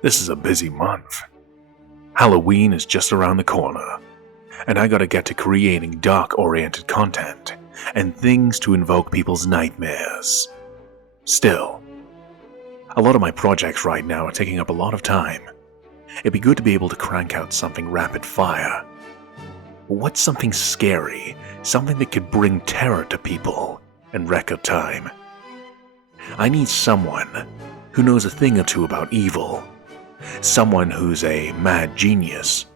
This is a busy month. Halloween is just around the corner, and I gotta get to creating dark-oriented content and things to invoke people's nightmares. Still, a lot of my projects right now are taking up a lot of time. It'd be good to be able to crank out something rapid fire. What's something scary, something that could bring terror to people in record time? I need someone who knows a thing or two about evil. Someone who's a mad genius.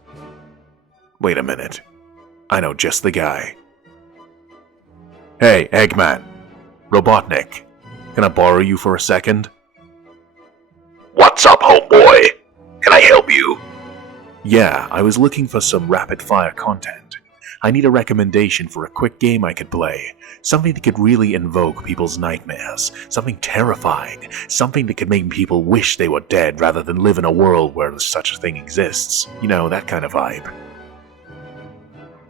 Wait a minute. I know just the guy. Hey, Eggman. Robotnik. Can I borrow you for a second? What's up, homeboy? Can I help you? Yeah, I was looking for some rapid-fire content. I need a recommendation for a quick game I could play. Something that could really invoke people's nightmares. Something terrifying. Something that could make people wish they were dead rather than live in a world where such a thing exists. You know, that kind of vibe.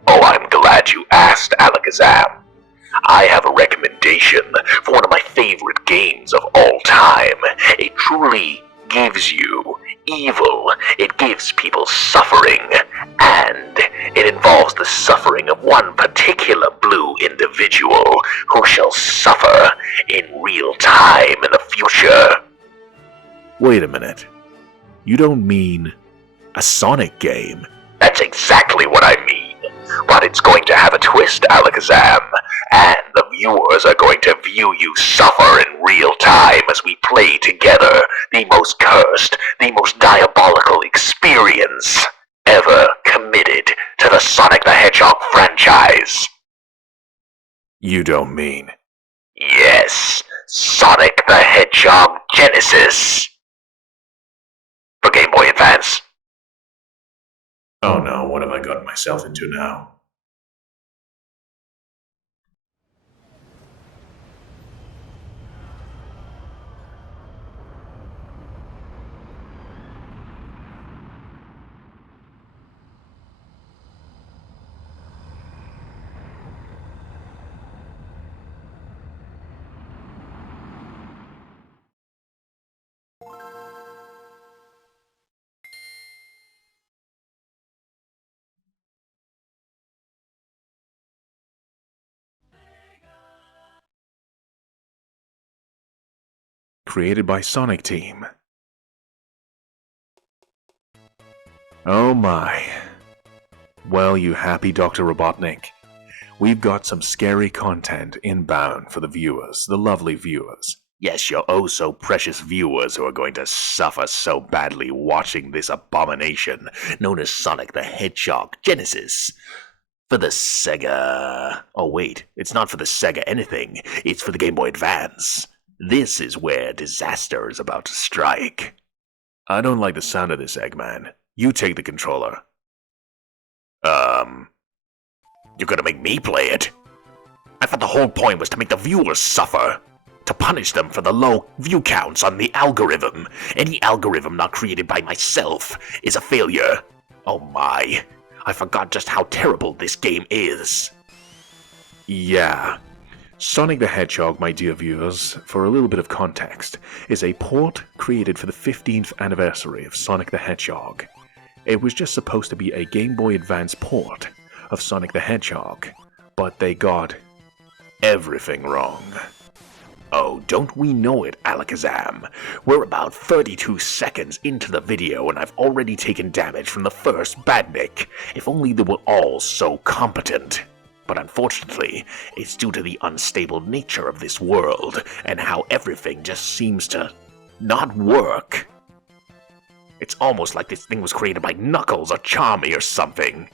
Oh, I'm glad you asked, Alakazam. I have a recommendation for one of my favorite games of all time. It truly gives you evil. It gives people suffering, and it involves the suffering of one particular blue individual who shall suffer in real time in the future. Wait a minute. You don't mean a Sonic game? That's exactly what I mean. But it's going to have a twist, Alakazam, and the viewers are going to view you suffer in real time as we play together the most cursed, the most diabolical experience ever committed to the Sonic the Hedgehog franchise. You don't mean... Yes, Sonic the Hedgehog Genesis. For Game Boy Advance. Oh no, what have I gotten myself into now? Created by Sonic Team. Oh my. Well, you happy Dr. Robotnik? We've got some scary content inbound for the viewers, the lovely viewers. Yes, your oh so precious viewers who are going to suffer so badly watching this abomination known as Sonic the Hedgehog Genesis. For the Sega... Oh wait, it's not for the Sega anything, it's for the Game Boy Advance. This is where disaster is about to strike. I don't like the sound of this, Eggman. You take the controller. You're gonna make me play it? I thought the whole point was to make the viewers suffer. To punish them for the low view counts on the algorithm. Any algorithm not created by myself is a failure. Oh my, I forgot just how terrible this game is. Yeah. Sonic the Hedgehog, my dear viewers, for a little bit of context, is a port created for the 15th anniversary of Sonic the Hedgehog. It was just supposed to be a Game Boy Advance port of Sonic the Hedgehog, but they got everything wrong. Oh, don't we know it, Alakazam? We're about 32 seconds into the video and I've already taken damage from the first badnik. If only they were all so competent. But unfortunately, it's due to the unstable nature of this world and how everything just seems to not work. It's almost like this thing was created by Knuckles or Charmy or something.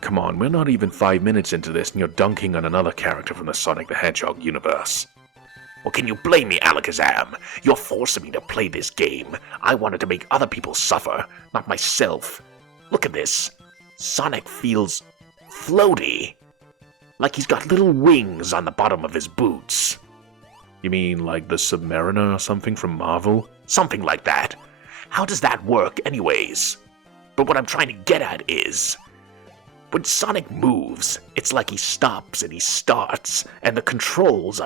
Come on, we're not even 5 minutes into this and you're dunking on another character from the Sonic the Hedgehog universe. Well, can you blame me, Alakazam? You're forcing me to play this game. I wanted to make other people suffer, not myself. Look at this. Sonic feels floaty. Like he's got little wings on the bottom of his boots. You mean like the Submariner or something from Marvel? Something like that. How does that work anyways? But what I'm trying to get at is, when Sonic moves, it's like he stops and he starts, and the controls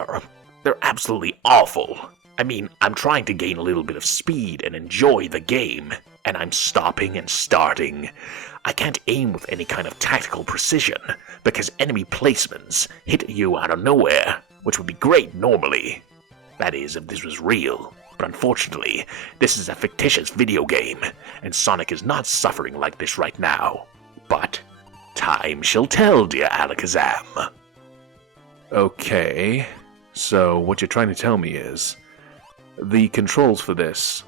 they're absolutely awful. I mean, I'm trying to gain a little bit of speed and enjoy the game, and I'm stopping and starting. I can't aim with any kind of tactical precision, because enemy placements hit you out of nowhere, which would be great normally. That is, if this was real. But unfortunately, this is a fictitious video game, and Sonic is not suffering like this right now. But time shall tell, dear Alakazam. Okay, so what you're trying to tell me is the controls for this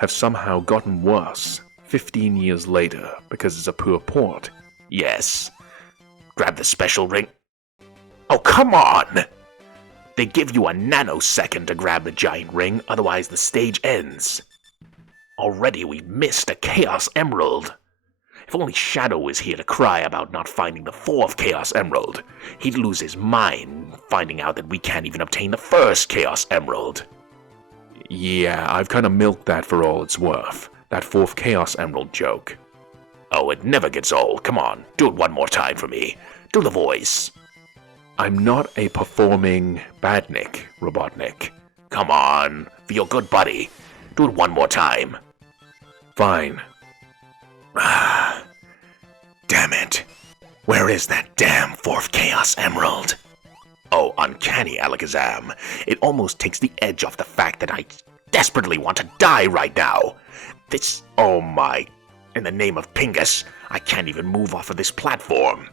have somehow gotten worse 15 years later because it's a poor port. Yes. Grab the special ring. Oh, come on! They give you a nanosecond to grab the giant ring, otherwise the stage ends. Already we've missed a Chaos Emerald. If only Shadow was here to cry about not finding the fourth Chaos Emerald, he'd lose his mind finding out that we can't even obtain the first Chaos Emerald. Yeah, I've kind of milked that for all it's worth. That fourth Chaos Emerald joke. Oh, it never gets old. Come on, do it one more time for me. Do the voice. I'm not a performing Badnik, Robotnik. Come on, for your good buddy. Do it one more time. Fine. Damn it. Where is that damn fourth Chaos Emerald? Oh, uncanny, Alakazam. It almost takes the edge off the fact that I desperately want to die right now. Oh my. In the name of Pingas, I can't even move off of this platform.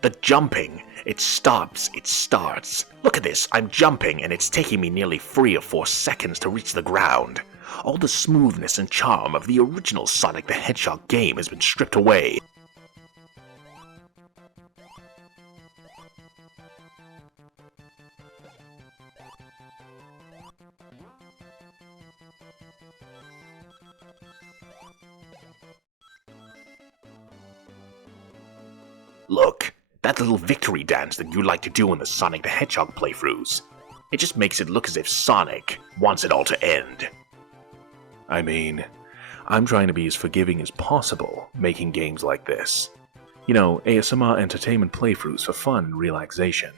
The jumping, it stops, it starts. Look at this, I'm jumping and it's taking me nearly 3 or 4 seconds to reach the ground. All the smoothness and charm of the original Sonic the Hedgehog game has been stripped away. Look, that little victory dance that you like to do in the Sonic the Hedgehog playthroughs. It just makes it look as if Sonic wants it all to end. I mean, I'm trying to be as forgiving as possible making games like this. You know, ASMR entertainment playthroughs for fun and relaxation.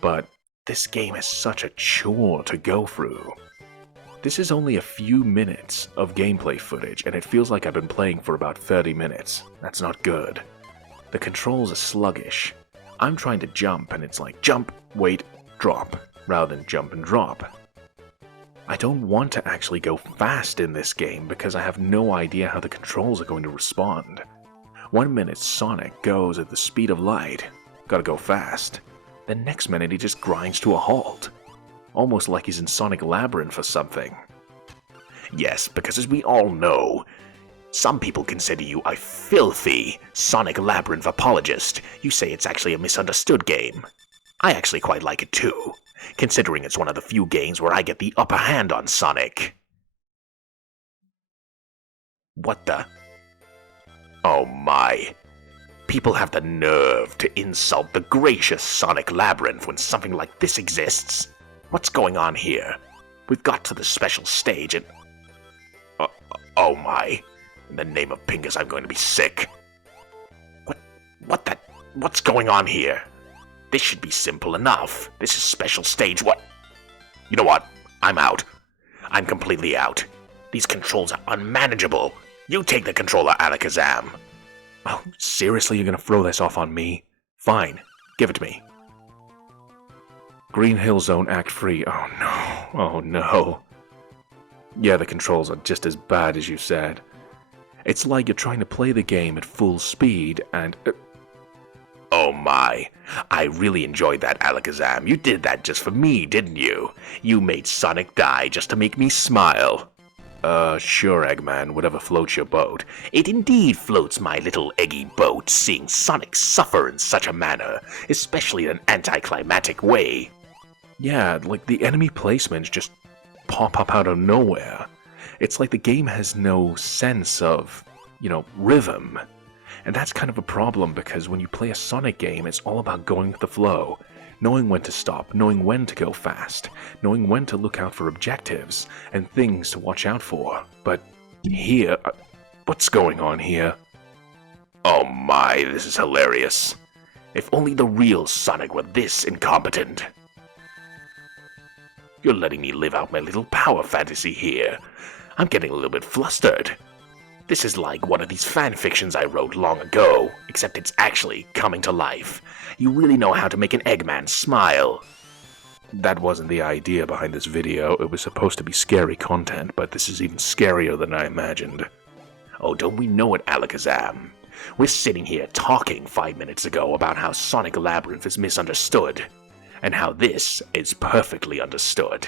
But this game is such a chore to go through. This is only a few minutes of gameplay footage, and it feels like I've been playing for about 30 minutes. That's not good. The controls are sluggish. I'm trying to jump, and it's like jump, wait, drop, rather than jump and drop. I don't want to actually go fast in this game because I have no idea how the controls are going to respond. 1 minute Sonic goes at the speed of light, gotta go fast. The next minute he just grinds to a halt. Almost like he's in Sonic Labyrinth or something. Yes, because as we all know, some people consider you a filthy Sonic Labyrinth apologist. You say it's actually a misunderstood game. I actually quite like it too, considering it's one of the few games where I get the upper hand on Sonic. What the? Oh my. People have the nerve to insult the gracious Sonic Labyrinth when something like this exists. What's going on here? We've got to the special stage and... oh my. In the name of Pingas, I'm going to be sick. What's going on here? This should be simple enough. This is special stage, what? You know what? I'm out. I'm completely out. These controls are unmanageable. You take the controller, Alakazam. Oh, seriously, you're gonna throw this off on me? Fine, give it to me. Green Hill Zone Act 3, oh no, oh no. Yeah, the controls are just as bad as you said. It's like you're trying to play the game at full speed and... Oh my, I really enjoyed that, Alakazam. You did that just for me, didn't you? You made Sonic die just to make me smile. Sure, Eggman, whatever floats your boat. It indeed floats my little eggy boat, seeing Sonic suffer in such a manner, especially in an anticlimactic way. Yeah, like the enemy placements just pop up out of nowhere. It's like the game has no sense of, rhythm. And that's kind of a problem because when you play a Sonic game, it's all about going with the flow. Knowing when to stop, knowing when to go fast, knowing when to look out for objectives and things to watch out for. But here, what's going on here? Oh my, this is hilarious. If only the real Sonic were this incompetent. You're letting me live out my little power fantasy here. I'm getting a little bit flustered. This is like one of these fan fictions I wrote long ago, except it's actually coming to life. You really know how to make an Eggman smile. That wasn't the idea behind this video. It was supposed to be scary content, but this is even scarier than I imagined. Oh, don't we know it, Alakazam? We're sitting here talking 5 minutes ago about how Sonic Labyrinth is misunderstood, and how this is perfectly understood.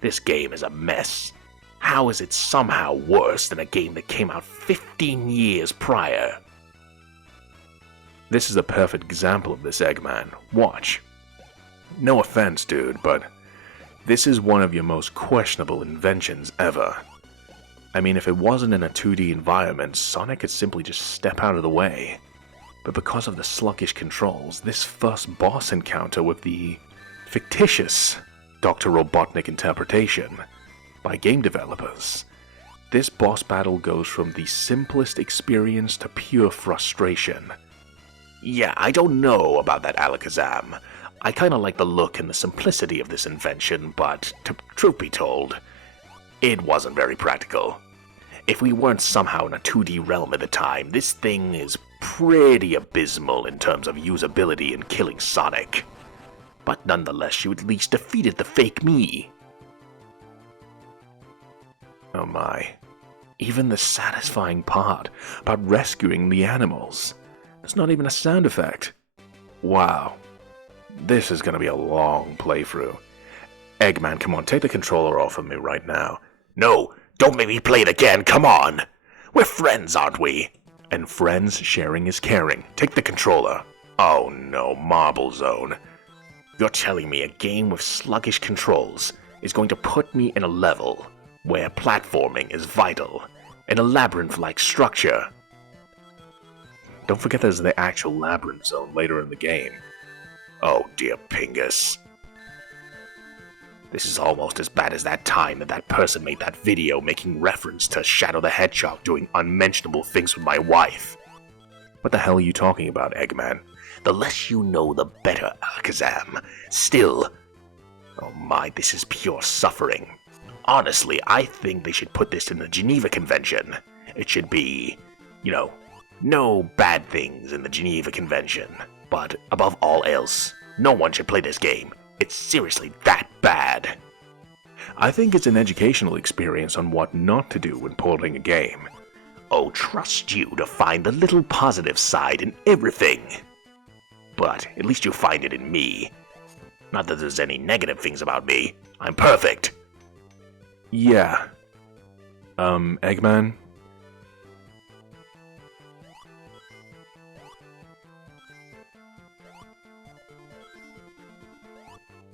This game is a mess. How is it somehow worse than a game that came out 15 years prior? This is a perfect example of this, Eggman. Watch. No offense, dude, but this is one of your most questionable inventions ever. I mean, if it wasn't in a 2D environment, Sonic could simply just step out of the way. But because of the sluggish controls, this first boss encounter with the fictitious Dr. Robotnik interpretation by game developers, this boss battle goes from the simplest experience to pure frustration. Yeah, I don't know about that, Alakazam. I kinda like the look and the simplicity of this invention, but, truth be told, it wasn't very practical. If we weren't somehow in a 2D realm at the time, this thing is pretty abysmal in terms of usability and killing Sonic. But nonetheless, you at least defeated the fake me. Oh my. Even the satisfying part about rescuing the animals. There's not even a sound effect. Wow. This is gonna be a long playthrough. Eggman, come on, take the controller off of me right now. No, don't make me play it again, come on! We're friends, aren't we? And friends sharing is caring. Take the controller. Oh no, Marble Zone. You're telling me a game with sluggish controls is going to put me in a level where platforming is vital, in a labyrinth-like structure. Don't forget there's the actual labyrinth zone later in the game. Oh dear Pingus. This is almost as bad as that time that person made that video making reference to Shadow the Hedgehog doing unmentionable things with my wife. What the hell are you talking about, Eggman? The less you know, the better, Alakazam. Still, oh my, this is pure suffering. Honestly, I think they should put this in the Geneva Convention. It should be, no bad things in the Geneva Convention. But above all else, no one should play this game. It's seriously that bad. I think it's an educational experience on what not to do when porting a game. Oh, trust you to find the little positive side in everything. But at least you find it in me. Not that there's any negative things about me. I'm perfect. Yeah. Eggman?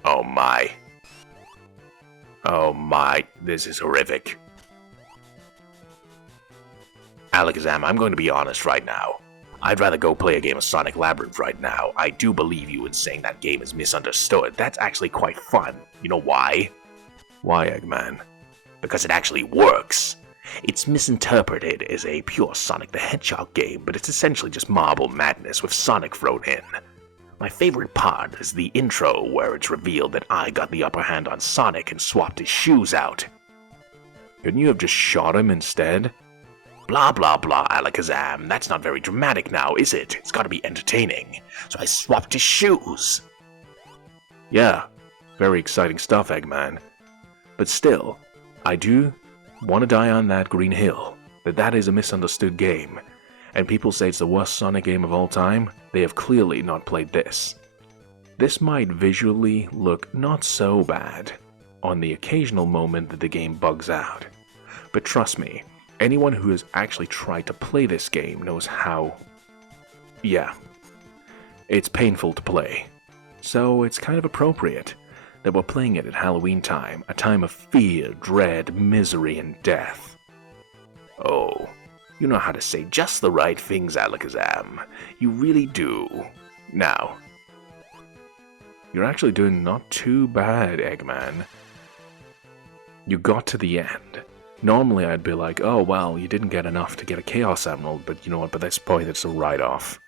Oh my. Oh my, this is horrific. Alakazam, I'm going to be honest right now. I'd rather go play a game of Sonic Labyrinth right now. I do believe you in saying that game is misunderstood. That's actually quite fun. You know why? Why, Eggman? Because it actually works. It's misinterpreted as a pure Sonic the Hedgehog game, but it's essentially just Marble Madness with Sonic thrown in. My favorite part is the intro where it's revealed that I got the upper hand on Sonic and swapped his shoes out. Couldn't you have just shot him instead? Blah blah blah, Alakazam. That's not very dramatic now, is it? It's gotta be entertaining. So I swapped his shoes. Yeah, very exciting stuff, Eggman. But still, I do want to die on that green hill. That is a misunderstood game. And people say it's the worst Sonic game of all time. They have clearly not played this. This might visually look not so bad on the occasional moment that the game bugs out. But trust me, anyone who has actually tried to play this game knows how... yeah, it's painful to play. So it's kind of appropriate that we're playing it at Halloween time, a time of fear, dread, misery, and death. Oh, you know how to say just the right things, Alakazam. You really do. Now, you're actually doing not too bad, Eggman. You got to the end. Normally I'd be like, oh well, you didn't get enough to get a Chaos Emerald, but you know what, by this point it's a write-off.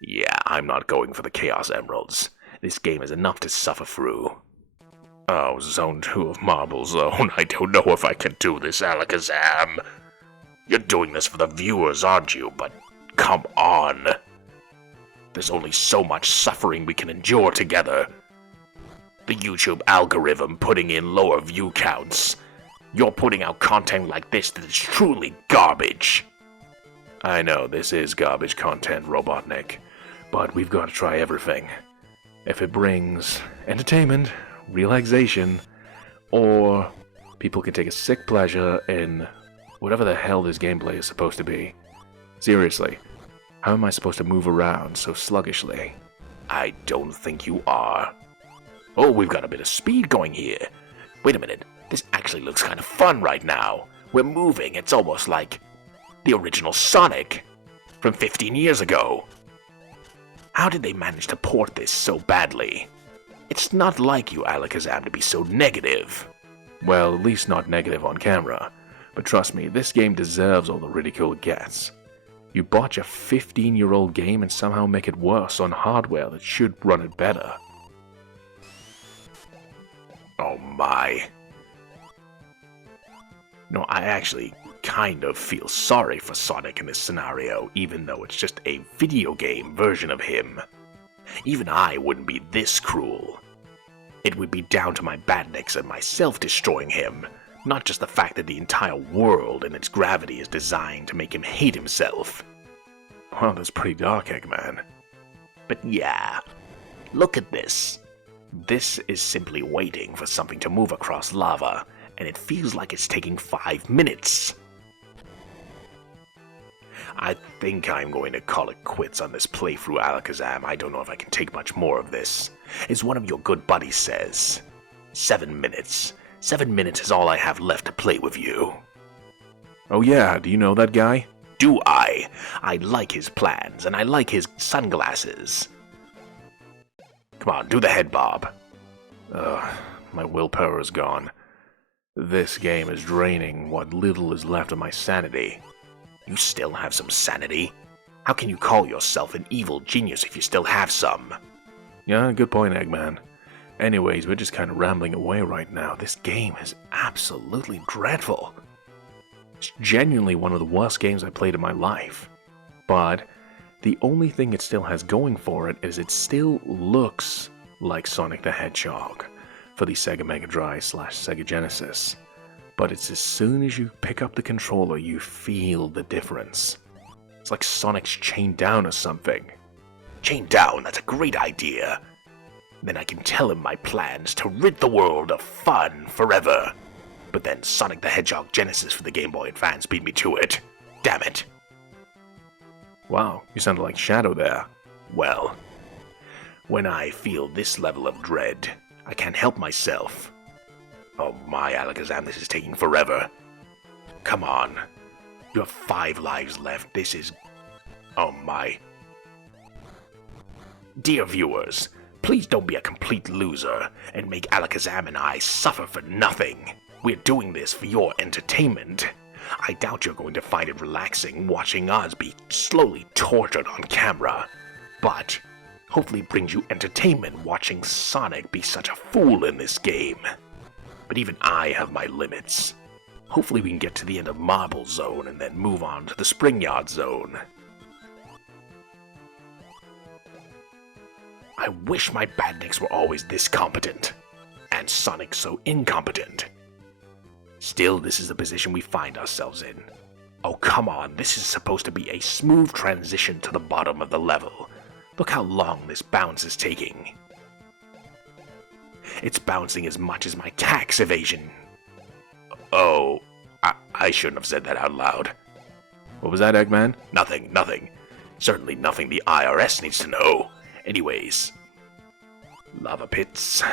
Yeah, I'm not going for the Chaos Emeralds. This game is enough to suffer through. Oh, Zone 2 of Marble Zone. I don't know if I can do this, Alakazam. You're doing this for the viewers, aren't you? But come on. There's only so much suffering we can endure together. The YouTube algorithm putting in lower view counts. You're putting out content like this that is truly garbage. I know, this is garbage content, Robotnik. But we've got to try everything. If it brings entertainment, relaxation, or people can take a sick pleasure in whatever the hell this gameplay is supposed to be. Seriously, how am I supposed to move around so sluggishly? I don't think you are. Oh, we've got a bit of speed going here. Wait a minute, this actually looks kind of fun right now. We're moving, it's almost like the original Sonic from 15 years ago. How did they manage to port this so badly? It's not like you, Alakazam, to be so negative. Well, at least not negative on camera. But trust me, this game deserves all the ridicule it gets. You botch a 15-year-old game and somehow make it worse on hardware that should run it better. Oh my. No, I actually kind of feel sorry for Sonic in this scenario, even though it's just a video game version of him. Even I wouldn't be this cruel. It would be down to my badniks and myself destroying him, not just the fact that the entire world and its gravity is designed to make him hate himself. Well, that's pretty dark, Eggman. But yeah, look at this. This is simply waiting for something to move across lava, and it feels like it's taking 5 minutes. I think I'm going to call it quits on this playthrough, Alakazam. I don't know if I can take much more of this. As one of your good buddies says, 7 minutes. 7 minutes is all I have left to play with you. Oh yeah, do you know that guy? Do I? I like his plans, and I like his sunglasses. Come on, do the head bob. Ugh, my willpower is gone. This game is draining what little is left of my sanity. You still have some sanity? How can you call yourself an evil genius if you still have some? Yeah, good point, Eggman. Anyways, we're just kind of rambling away right now. This game is absolutely dreadful. It's genuinely one of the worst games I played in my life. But the only thing it still has going for it is it still looks like Sonic the Hedgehog for the Sega Mega Drive / Sega Genesis. But it's as soon as you pick up the controller, you feel the difference. It's like Sonic's chained down or something. Chained down, that's a great idea. Then I can tell him my plans to rid the world of fun forever. But then Sonic the Hedgehog Genesis for the Game Boy Advance beat me to it. Damn it. Wow, you sounded like Shadow there. Well, when I feel this level of dread, I can't help myself. Oh my, Alakazam, this is taking forever. Come on. You have 5 lives left. This is... Oh my. Dear viewers, please don't be a complete loser and make Alakazam and I suffer for nothing. We're doing this for your entertainment. I doubt you're going to find it relaxing watching us be slowly tortured on camera. But hopefully it brings you entertainment watching Sonic be such a fool in this game. But even I have my limits. Hopefully we can get to the end of Marble Zone and then move on to the Spring Yard Zone. I wish my badniks were always this competent, and Sonic so incompetent. Still, this is the position we find ourselves in. Oh, come on, this is supposed to be a smooth transition to the bottom of the level. Look how long this bounce is taking. It's bouncing as much as my tax evasion. Oh, I shouldn't have said that out loud. What was that, Eggman? Nothing. Certainly nothing the IRS needs to know. Anyways, lava pits,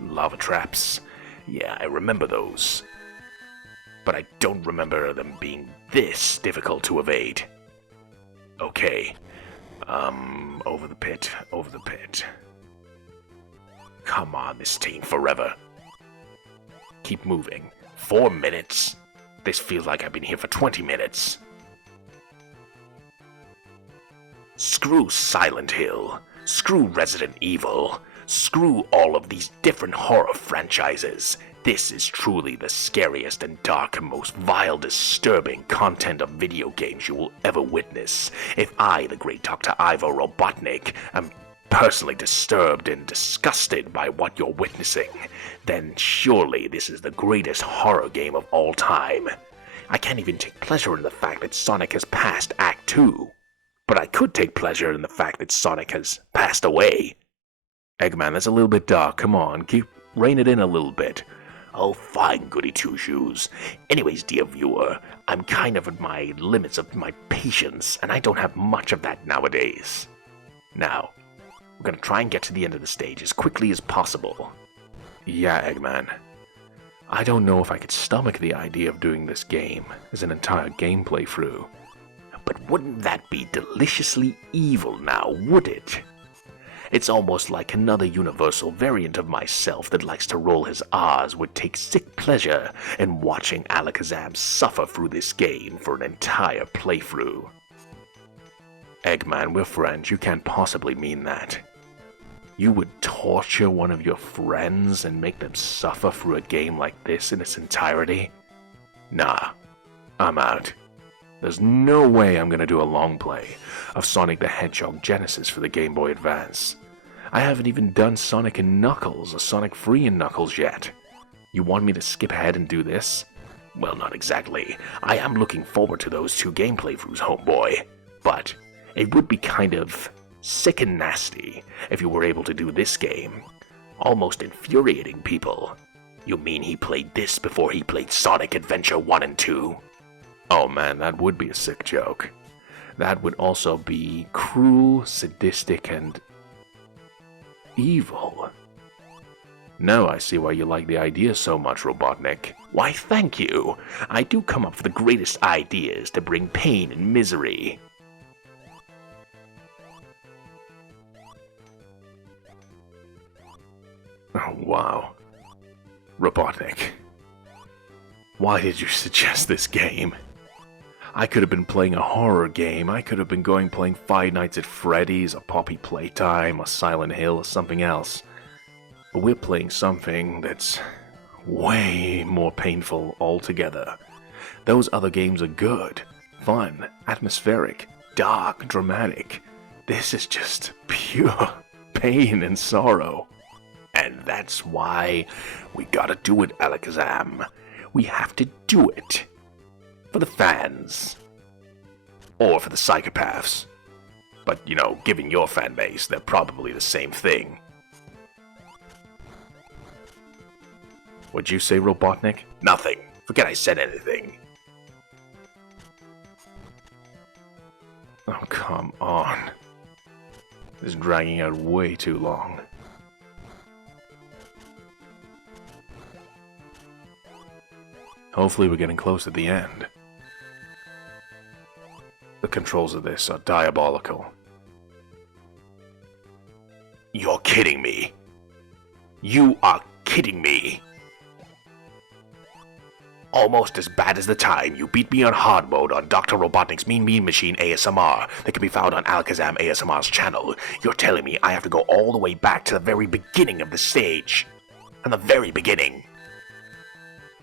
lava traps. Yeah, I remember those. But I don't remember them being this difficult to evade. Okay. Over the pit. Come on, this is taking forever. Keep moving. 4 minutes? This feels like I've been here for 20 minutes. Screw Silent Hill. Screw Resident Evil. Screw all of these different horror franchises. This is truly the scariest and dark and most vile, disturbing content of video games you will ever witness. If I, the great Dr. Ivo Robotnik, am personally disturbed and disgusted by what you're witnessing, then surely this is the greatest horror game of all time. I can't even take pleasure in the fact that Sonic has passed Act 2. But I could take pleasure in the fact that Sonic has passed away. Eggman, that's a little bit dark. Come on, rein it in a little bit. Oh, fine, goody two-shoes. Anyways, dear viewer, I'm kind of at my limits of my patience, and I don't have much of that nowadays. Now, we're gonna try and get to the end of the stage as quickly as possible. Yeah, Eggman. I don't know if I could stomach the idea of doing this game as an entire gameplay through. But wouldn't that be deliciously evil now, would it? It's almost like another universal variant of myself that likes to roll his R's would take sick pleasure in watching Alakazam suffer through this game for an entire playthrough. Eggman, we're friends. You can't possibly mean that. You would torture one of your friends and make them suffer through a game like this in its entirety? Nah, I'm out. There's no way I'm gonna do a long play of Sonic the Hedgehog Genesis for the Game Boy Advance. I haven't even done Sonic and Knuckles or Sonic 3 and Knuckles yet. You want me to skip ahead and do this? Well, not exactly. I am looking forward to those two game playthroughs, homeboy. But it would be kind of sick and nasty if you were able to do this game. Almost infuriating people. You mean he played this before he played Sonic Adventure 1 and 2? Oh man, that would be a sick joke. That would also be cruel, sadistic, and evil. Now I see why you like the idea so much, Robotnik. Why, thank you. I do come up with the greatest ideas to bring pain and misery. Oh, wow. Robotnik. Why did you suggest this game? I could have been playing a horror game. I could have been playing Five Nights at Freddy's, or Poppy Playtime, or Silent Hill, or something else. But we're playing something that's way more painful altogether. Those other games are good, fun, atmospheric, dark, dramatic. This is just pure pain and sorrow. And that's why we gotta do it, Alakazam. We have to do it. For the fans. Or for the psychopaths. But, you know, given your fan base, they're probably the same thing. What'd you say, Robotnik? Nothing. Forget I said anything. Oh, come on. This is dragging out way too long. Hopefully we're getting close to the end. The controls of this are diabolical. You're kidding me. You are kidding me. Almost as bad as the time you beat me on hard mode on Dr. Robotnik's Mean Bean Machine ASMR that can be found on Alakazam ASMR's channel. You're telling me I have to go all the way back to the very beginning of the stage. And the very beginning.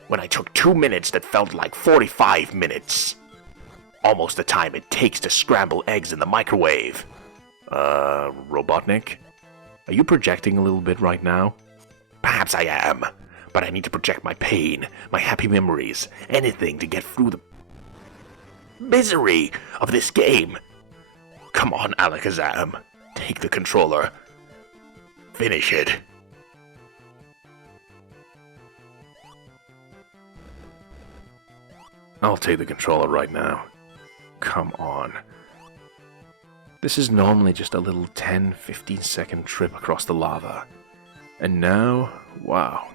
When I took 2 minutes that felt like 45 minutes. Almost the time it takes to scramble eggs in the microwave. Robotnik? Are you projecting a little bit right now? Perhaps I am, but I need to project my pain, my happy memories, anything to get through the misery of this game. Come on, Alakazam. Take the controller. Finish it. I'll take the controller right now. Come on. This is normally just a little 10-15 second trip across the lava. And now, wow.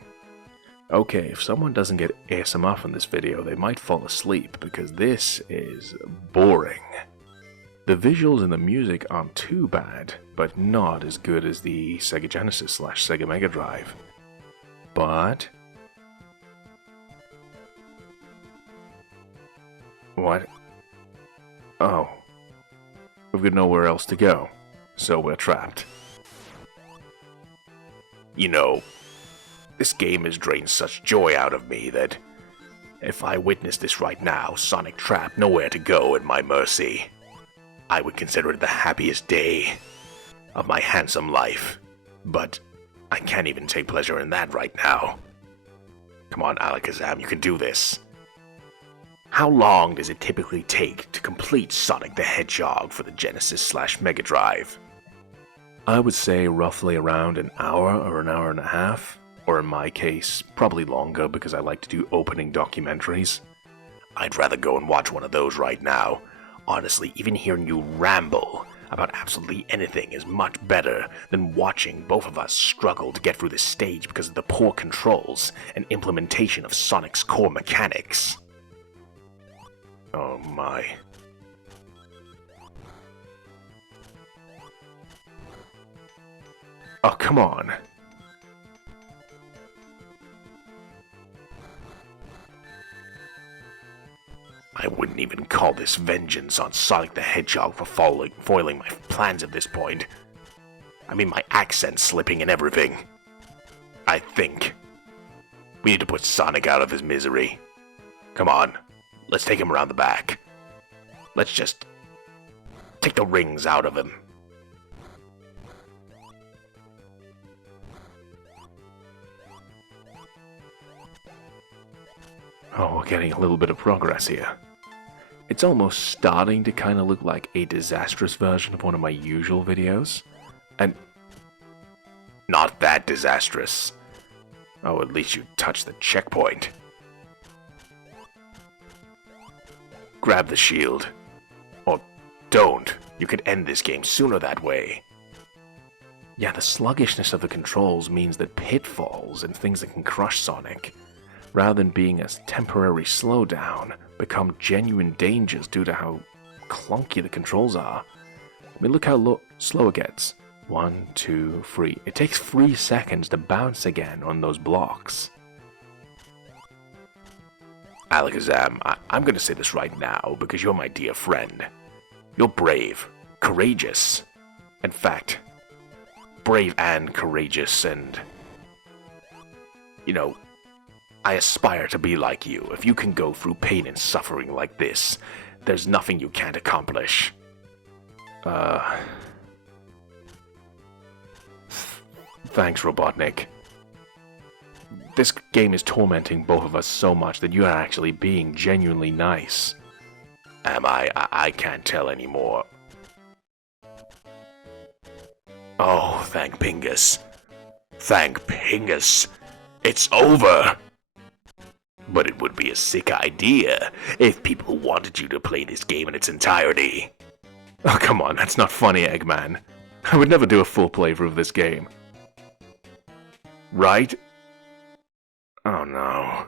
Okay, if someone doesn't get ASMR from this video, they might fall asleep because this is boring. The visuals and the music aren't too bad, but not as good as the Sega Genesis / Sega Mega Drive. But what? Oh. We've got nowhere else to go, so we're trapped. You know, this game has drained such joy out of me that if I witnessed this right now, Sonic trapped, nowhere to go at my mercy, I would consider it the happiest day of my handsome life. But I can't even take pleasure in that right now. Come on, Alakazam, you can do this. How long does it typically take to complete Sonic the Hedgehog for the Genesis/Mega Drive? I would say roughly around an hour or an hour and a half, or in my case, probably longer because I like to do opening documentaries. I'd rather go and watch one of those right now. Honestly, even hearing you ramble about absolutely anything is much better than watching both of us struggle to get through this stage because of the poor controls and implementation of Sonic's core mechanics. Oh my. Oh, come on. I wouldn't even call this vengeance on Sonic the Hedgehog for foiling my plans at this point. I mean, my accent's slipping and everything. I think we need to put Sonic out of his misery. Come on, let's take him around the back. Let's just take the rings out of him. Oh, we're getting a little bit of progress here. It's almost starting to kind of look like a disastrous version of one of my usual videos. And not that disastrous. Oh, at least you touched the checkpoint. Grab the shield. Or don't. You could end this game sooner that way. Yeah, the sluggishness of the controls means that pitfalls and things that can crush Sonic, rather than being a temporary slowdown, become genuine dangers due to how clunky the controls are. I mean, look how slow it gets. 1, 2, 3. It takes 3 seconds to bounce again on those blocks. Alakazam, I'm gonna say this right now because you're my dear friend. You're brave, courageous. In fact, brave and courageous, and you know, I aspire to be like you. If you can go through pain and suffering like this, there's nothing you can't accomplish. Thanks, Robotnik. This game is tormenting both of us so much that you are actually being genuinely nice. Am I? I can't tell anymore. Oh, thank Pingas. Thank Pingas. It's over! But it would be a sick idea if people wanted you to play this game in its entirety. Oh, come on, that's not funny, Eggman. I would never do a full playthrough of this game. Right? Oh no.